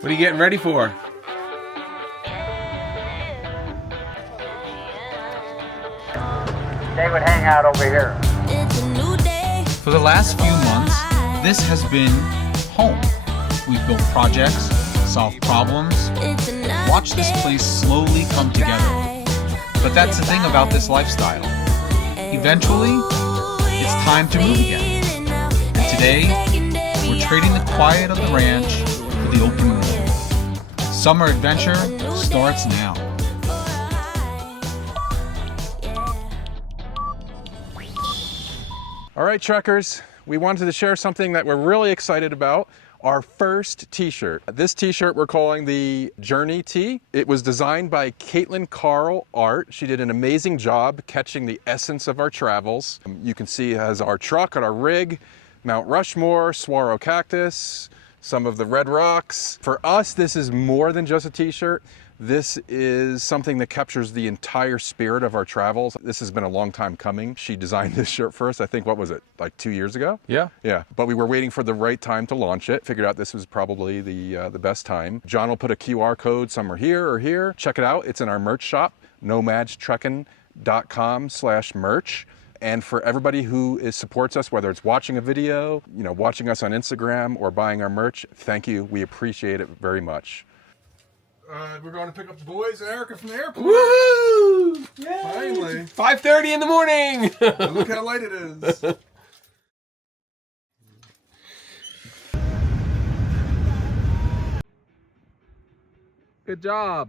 What are you getting ready for? They would hang out over here. For the last few months, this has been home. We've built projects, solved problems, watched this place slowly come together. But that's the thing about this lifestyle. Eventually, it's time to move again. And today, we're trading the quiet of the ranch for the open world. Summer adventure starts now. All right, Trekkers, we wanted to share something that we're really excited about, our first t-shirt. This t-shirt we're calling the Journey Tee. It was designed by Caitlin Carl Art. She did an amazing job catching the essence of our travels. You can see it has our truck and our rig, Mount Rushmore, Saguaro Cactus, some of the red rocks. For us, this is more than just a t-shirt. This is something that captures the entire spirit of our travels. This has been a long time coming. She designed this shirt first, I think, what was it, like 2 years ago? Yeah. Yeah, but we were waiting for the right time to launch it. Figured out this was probably the best time. John will put a QR code somewhere here or here. Check it out, it's in our merch shop, nomadstrekkn.com/merch. And for everybody who supports us, whether it's watching a video, watching us on Instagram or buying our merch, thank you. We appreciate it very much. We're going to pick up the boys and Erica from the airport. Woo! Yay! Finally. 5:30 in the morning. Look how light it is. Good job.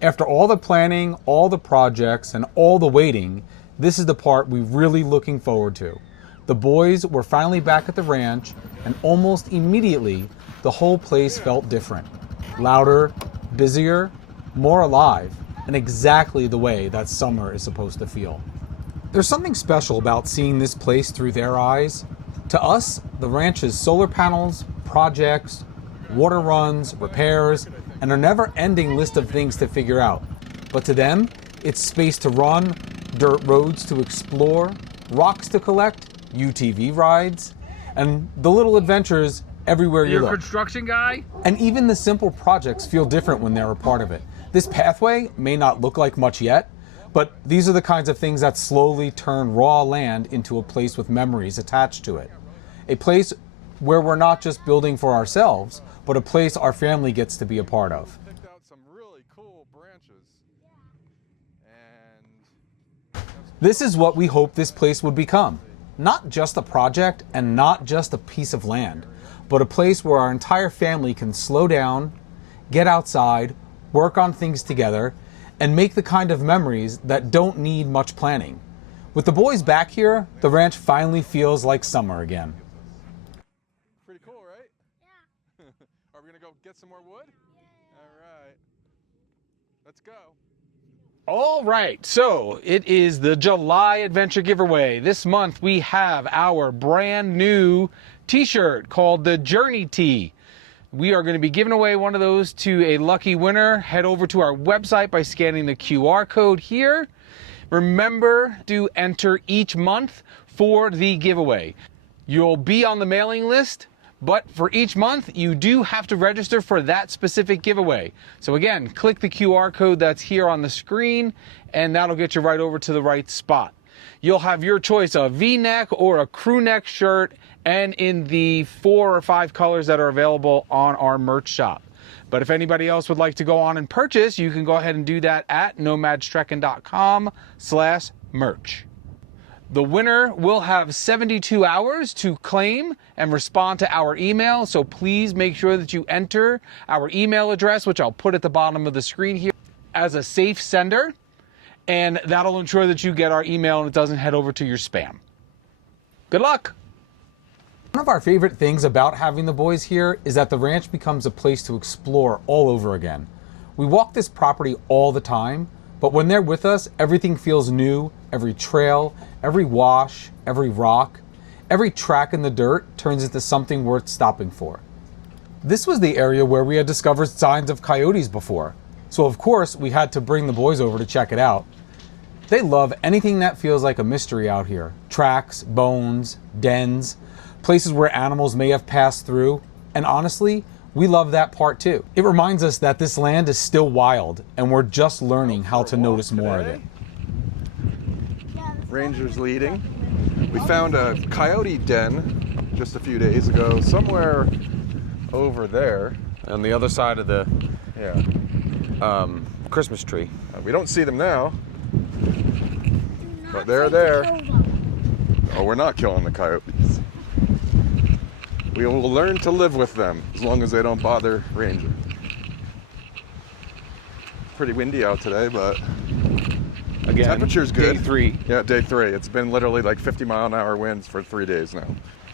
After all the planning, all the projects, and all the waiting, this is the part we're really looking forward to. The boys were finally back at the ranch, and almost immediately, the whole place felt different. Louder, busier, more alive, and exactly the way that summer is supposed to feel. There's something special about seeing this place through their eyes. To us, the ranch's solar panels, projects, water runs, repairs, and a never-ending list of things to figure out. But to them, it's space to run, dirt roads to explore, rocks to collect, UTV rides, and the little adventures everywhere you You're a look. construction guy? And even the simple projects feel different when they're a part of it. This pathway may not look like much yet, but these are the kinds of things that slowly turn raw land into a place with memories attached to it. A place where we're not just building for ourselves, but a place our family gets to be a part of. Picked out some really cool branches. And This is what we hoped this place would become. Not just a project and not just a piece of land, but a place where our entire family can slow down, get outside, work on things together, and make the kind of memories that don't need much planning. With the boys back here, the ranch finally feels like summer again. pretty cool, right? Yeah. Are we gonna go get some more wood? Yeah. All right. Let's go. All right, so it is the July Adventure Giveaway. This month we have our brand new t-shirt called the Journey Tee. We are going to be giving away one of those to a lucky winner. Head over to our website by scanning the QR code here. Remember to enter each month for the giveaway. You'll be on the mailing list, but for each month, you do have to register for that specific giveaway. So again, click the QR code that's here on the screen, and that'll get you right over to the right spot. You'll have your choice of V-neck or a crew neck shirt, and in the 4 or 5 colors that are available on our merch shop. But if anybody else would like to go on and purchase, you can go ahead and do that at nomadstrekkn.com/merch. The winner will have 72 hours to claim and respond to our email, so please make sure that you enter our email address, which I'll put at the bottom of the screen here, as a safe sender, and that'll ensure that you get our email and it doesn't head over to your spam. Good luck! One of our favorite things about having the boys here is that the ranch becomes a place to explore all over again. We walk this property all the time, but when they're with us, everything feels new. Every trail, every wash, every rock, every track in the dirt turns into something worth stopping for. This was the area where we had discovered signs of coyotes before, so of course we had to bring the boys over to check it out. They love anything that feels like a mystery out here. Tracks, bones, dens, places where animals may have passed through. And honestly, we love that part too. It reminds us that this land is still wild and we're just learning how to notice more of it. Rangers leading. We found a coyote den just a few days ago, somewhere over there. On the other side of the Yeah. Christmas tree. We don't see them now, but they're there. Oh, we're not killing the coyotes. We will learn to live with them as long as they don't bother Ranger. Pretty windy out today, but Again, temperature's good. Day 3. Yeah, day 3. It's been literally like 50-mile-an-hour winds for 3 days now.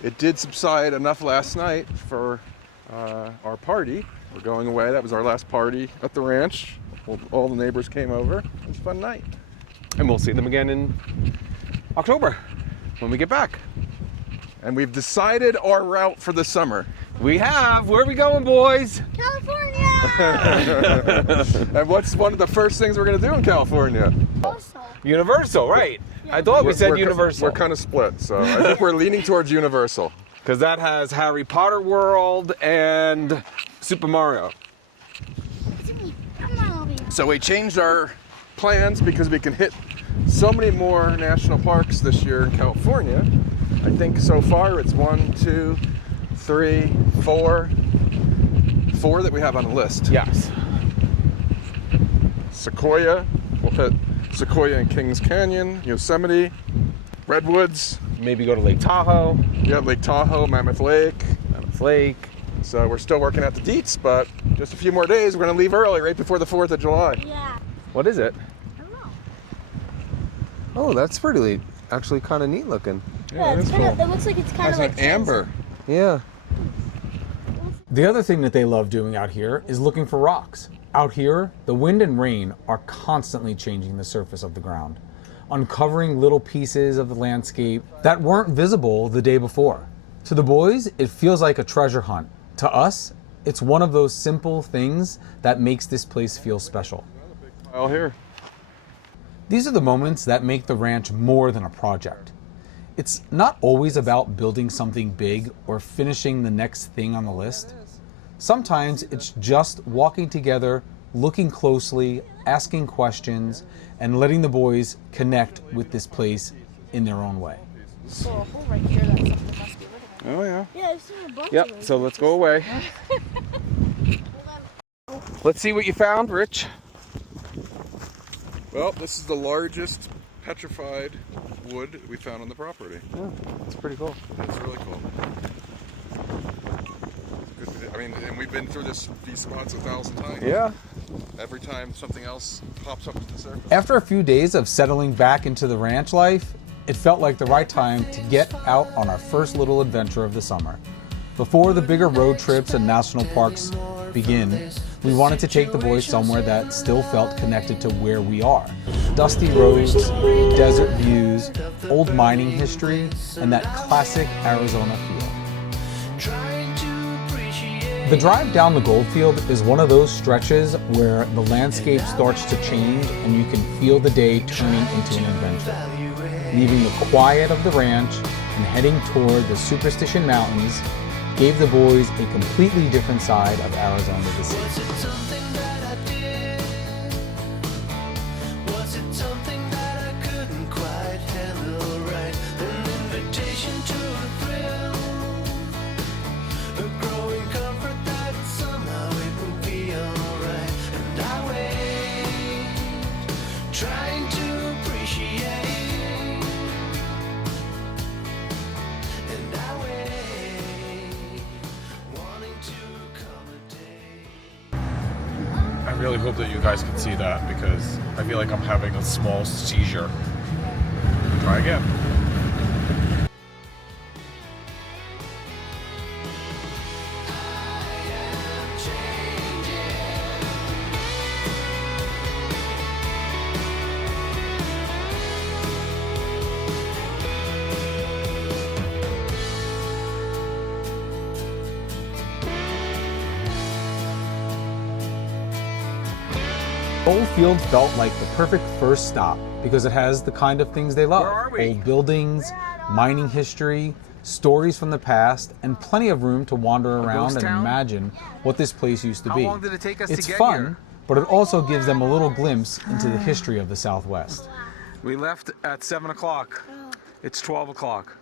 It did subside enough last night for our party. We're going away. That was our last party at the ranch. All the neighbors came over. It was a fun night. And we'll see them again in October when we get back. And we've decided our route for the summer. We have. Where are we going, boys? California! And what's one of the first things we're going to do in California? Universal, right? I thought we said We're Universal. We're kind of split, so I think we're leaning towards Universal. Because that has Harry Potter World and Super Mario. Come on over here. So we changed our plans because we can hit so many more national parks this year in California. I think so far it's 1, 2, 3, 4 that we have on the list. Yes. Sequoia, we'll hit Sequoia and Kings Canyon, Yosemite, Redwoods. Maybe go to Lake Tahoe. Yeah, Lake Tahoe, Mammoth Lake. Mammoth Lake. So we're still working out the deets, but just a few more days. We're going to leave early, right before the 4th of July. Yeah. What is it? I don't know. Oh, that's pretty, actually kind of neat looking. Yeah, it's kind of. It looks like it's kind Has of an like amber. Yeah. The other thing that they love doing out here is looking for rocks. Out here, the wind and rain are constantly changing the surface of the ground, uncovering little pieces of the landscape that weren't visible the day before. To the boys, it feels like a treasure hunt. To us, it's one of those simple things that makes this place feel special. All here. These are the moments that make the ranch more than a project. It's not always about building something big or finishing the next thing on the list. Sometimes it's just walking together, looking closely, asking questions, and letting the boys connect with this place in their own way. So a hole right here that something must be living in. Oh, yeah. Yeah, I've seen a bunch of Yep, them. so let's go away. Let's see what you found, Rich. Well, this is the largest petrified wood we found on the property. Oh, that's pretty cool. That's really cool. Good. I mean, and we've been through these spots 1,000 times. Yeah. Every time something else pops up to the surface. After a few days of settling back into the ranch life, it felt like the right time to get out on our first little adventure of the summer. Before the bigger road trips and national parks begin, we wanted to take the boys somewhere that still felt connected to where we are. Dusty roads, desert views, old mining history, and that classic Arizona feel. The drive down the Goldfield is one of those stretches where the landscape starts to change and you can feel the day turning into an adventure. Leaving the quiet of the ranch and heading toward the Superstition Mountains gave the boys a completely different side of Arizona to see. I really hope that you guys can see that because I feel like I'm having a small seizure. Try again. Goldfield felt like the perfect first stop because it has the kind of things they love. Where are we? Old buildings, mining history, stories from the past, and plenty of room to wander around and town? imagine what this place used to How be. long did it take us It's to get fun, here? but it also gives them a little glimpse into the history of the Southwest. We left at 7 o'clock. It's 12 o'clock.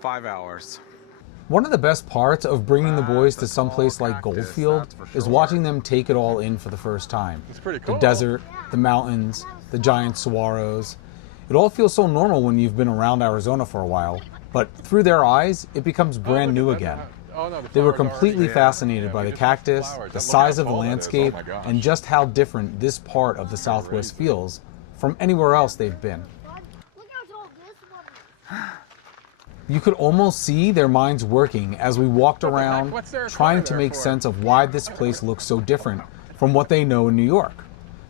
5 hours. One of the best parts of bringing the boys to someplace like cactus, Goldfield that's for is sure. watching them take it all in for the first time. It's pretty The cool. desert, the mountains, the giant saguaros. It all feels so normal when you've been around Arizona for a while, but through their eyes, it becomes brand new again. Oh, no, the They were flowers already completely there. fascinated Yeah, by we the just got cactus, flowers. the Look size how of the tall it is. landscape, Oh my gosh. and just how different this part of the Southwest feels from anywhere else they've been. Look how tall this one is. You could almost see their minds working as we walked What the heck? around, What's there a trying car to there make for? sense of why this place looks so different from what they know in New York.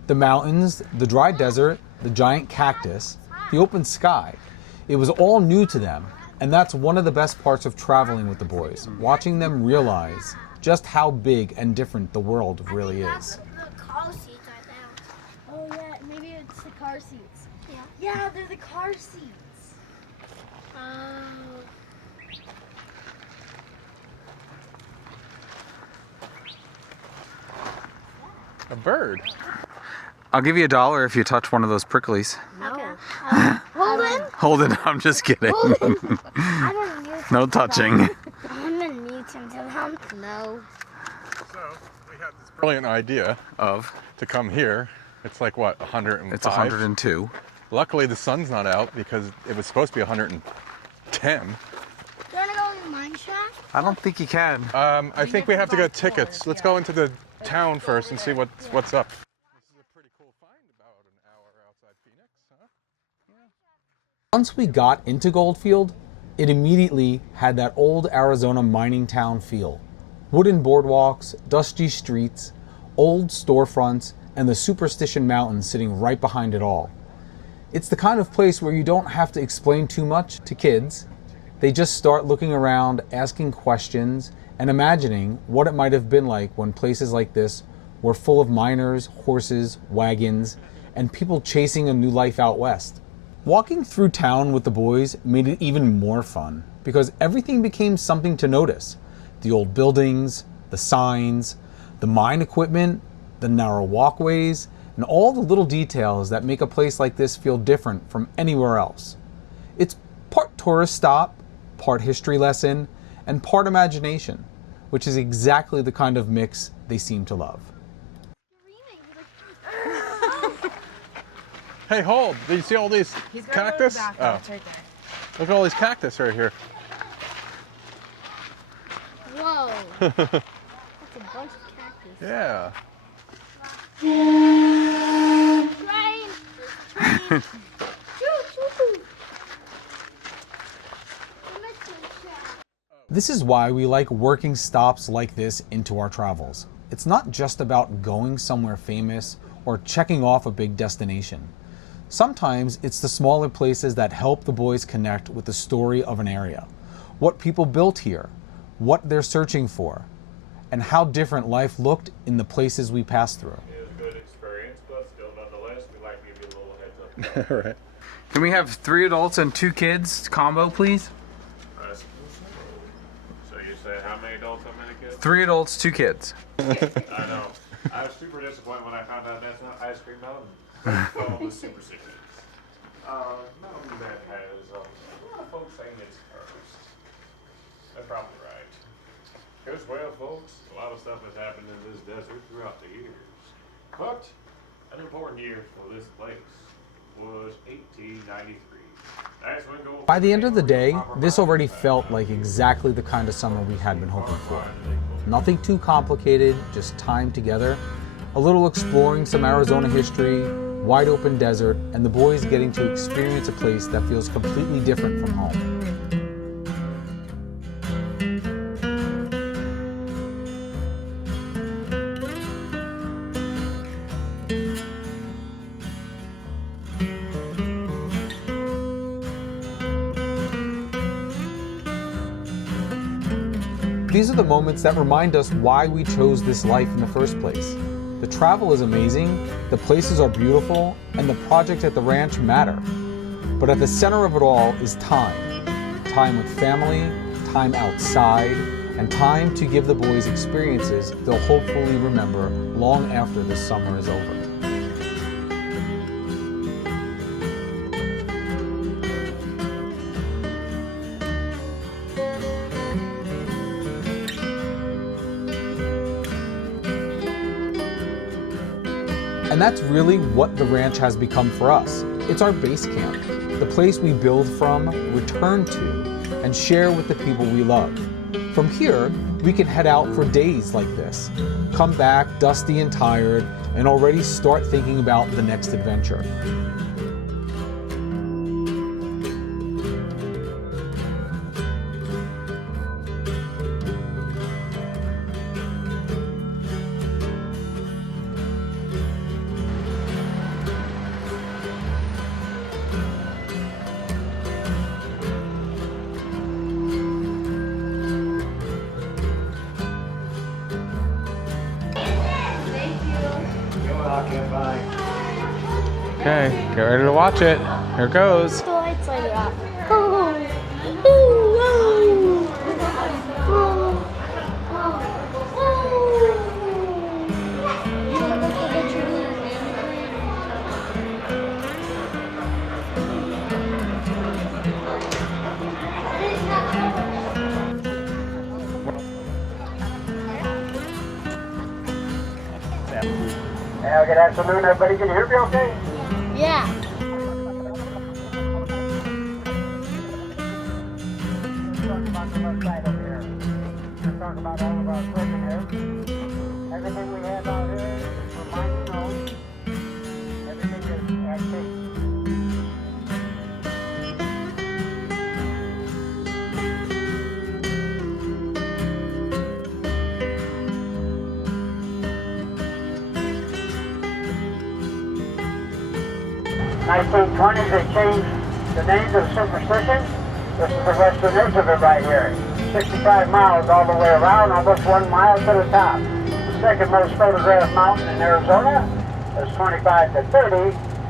The mountains, the dry desert, the giant cactus, the open sky. It was all new to them, and that's one of the best parts of traveling with the boys, watching them realize just how big and different the world really is. The car seats, I think. Oh yeah, maybe it's the car seats. Yeah. Yeah, they're the car seats. A bird. I'll give you $1 if you touch one of those pricklies. No. Hold it. Hold it, I'm just kidding. I don't need to. No touching. I'm gonna need to tell him. No. So, we had this brilliant idea Of? to come here. It's like, what, 105? It's 102. Luckily, the sun's not out because it was supposed to be 110. You wanna go in the mine shaft? I don't think you can. I think we have to get tickets. Let's go into the town first and see what's up. This is a pretty cool find about an hour outside Phoenix, huh? Once we got into Goldfield, it immediately had that old Arizona mining town feel. Wooden boardwalks, dusty streets, old storefronts, and the Superstition Mountains sitting right behind it all. It's the kind of place where you don't have to explain too much to kids. They just start looking around, asking questions, and imagining what it might have been like when places like this were full of miners, horses, wagons, and people chasing a new life out west. Walking through town with the boys made it even more fun because everything became something to notice. The old buildings, the signs, the mine equipment, the narrow walkways, and all the little details that make a place like this feel different from anywhere else. It's part tourist stop, part history lesson, and part imagination, which is exactly the kind of mix they seem to love. Hey, hold! Do you see all these cactus? Oh, It's right look at all these cactus right here. there. Whoa. That's a bunch of cactus. Yeah. Rain. Choo choo. This is why we like working stops like this into our travels. It's not just about going somewhere famous or checking off a big destination. Sometimes it's the smaller places that help the boys connect with the story of an area, what people built here, what they're searching for, and how different life looked in the places we passed through. It was a good experience, but still, nonetheless, we like to give you a little heads up. Right. Can we have 3 adults and 2 kids combo, please? So you said how many adults, how many kids? 3 adults, 2 kids. I know. I was super disappointed when I found out that's not Ice Cream Mountain. Called the Super Secret. Mountain that has a lot of folks saying it's cursed. They're probably right. Because, well, folks, a lot of stuff has happened in this desert throughout the years. But an important year for this place was 1893. That's when Goldfield By the end of the day, proper this mining already back. felt like exactly the kind of summer we had been hoping for. Nothing too complicated, just time together, a little exploring some Arizona history, wide open desert, and the boys getting to experience a place that feels completely different from home. These are the moments that remind us why we chose this life in the first place. The travel is amazing, the places are beautiful, and the project at the ranch matter. But at the center of it all is time. time with family, time outside, and time to give the boys experiences they'll hopefully remember long after the summer is over. And that's really what the ranch has become for us. It's our base camp, the place we build from, return to, and share with the people we love. From here, we can head out for days like this, come back dusty and tired, and already start thinking about the next adventure. Okay, get ready to watch it. Here it goes. The lights light it up. Oh. Ooh, ooh. Oh. Good afternoon, everybody. Can you hear me okay? Yeah. Talk about the left side over here. We're talking about all of our equipment here. Everything we have out here is for mining roads. Everything is at peak. In 1920s, they changed the name to Superstition. This is the western edge of it right here. 65 miles all the way around, almost 1 mile to the top. The second most photographed mountain in Arizona is 25 to 30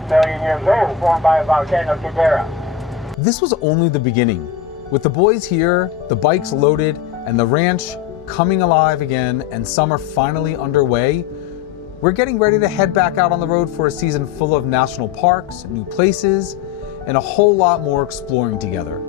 million years old, formed by a volcano caldera. This was only the beginning. With the boys here, the bikes loaded, and the ranch coming alive again, and summer finally underway, we're getting ready to head back out on the road for a season full of national parks, new places, and a whole lot more exploring together.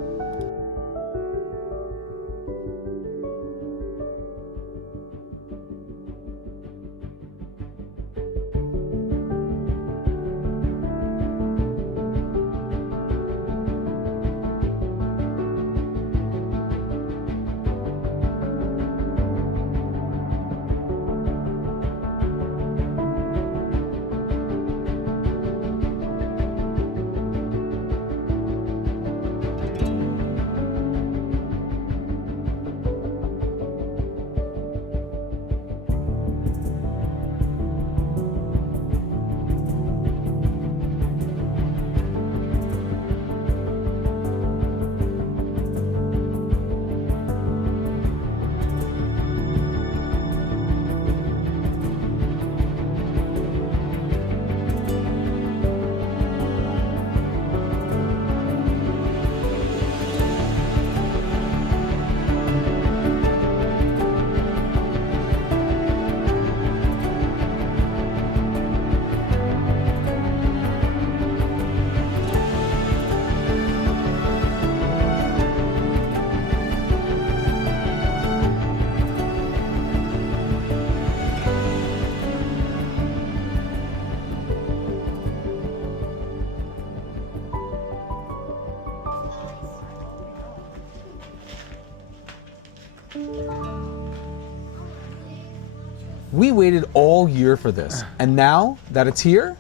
We waited all year for this, and now that it's here,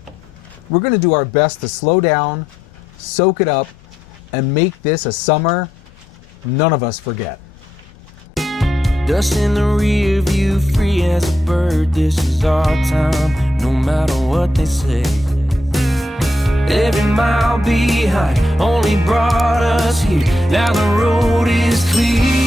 we're gonna do our best to slow down, soak it up, and make this a summer none of us forget. Dust in the rear view, free as a bird, this is our time, no matter what they say. Every mile behind only brought us here, now the road is clear.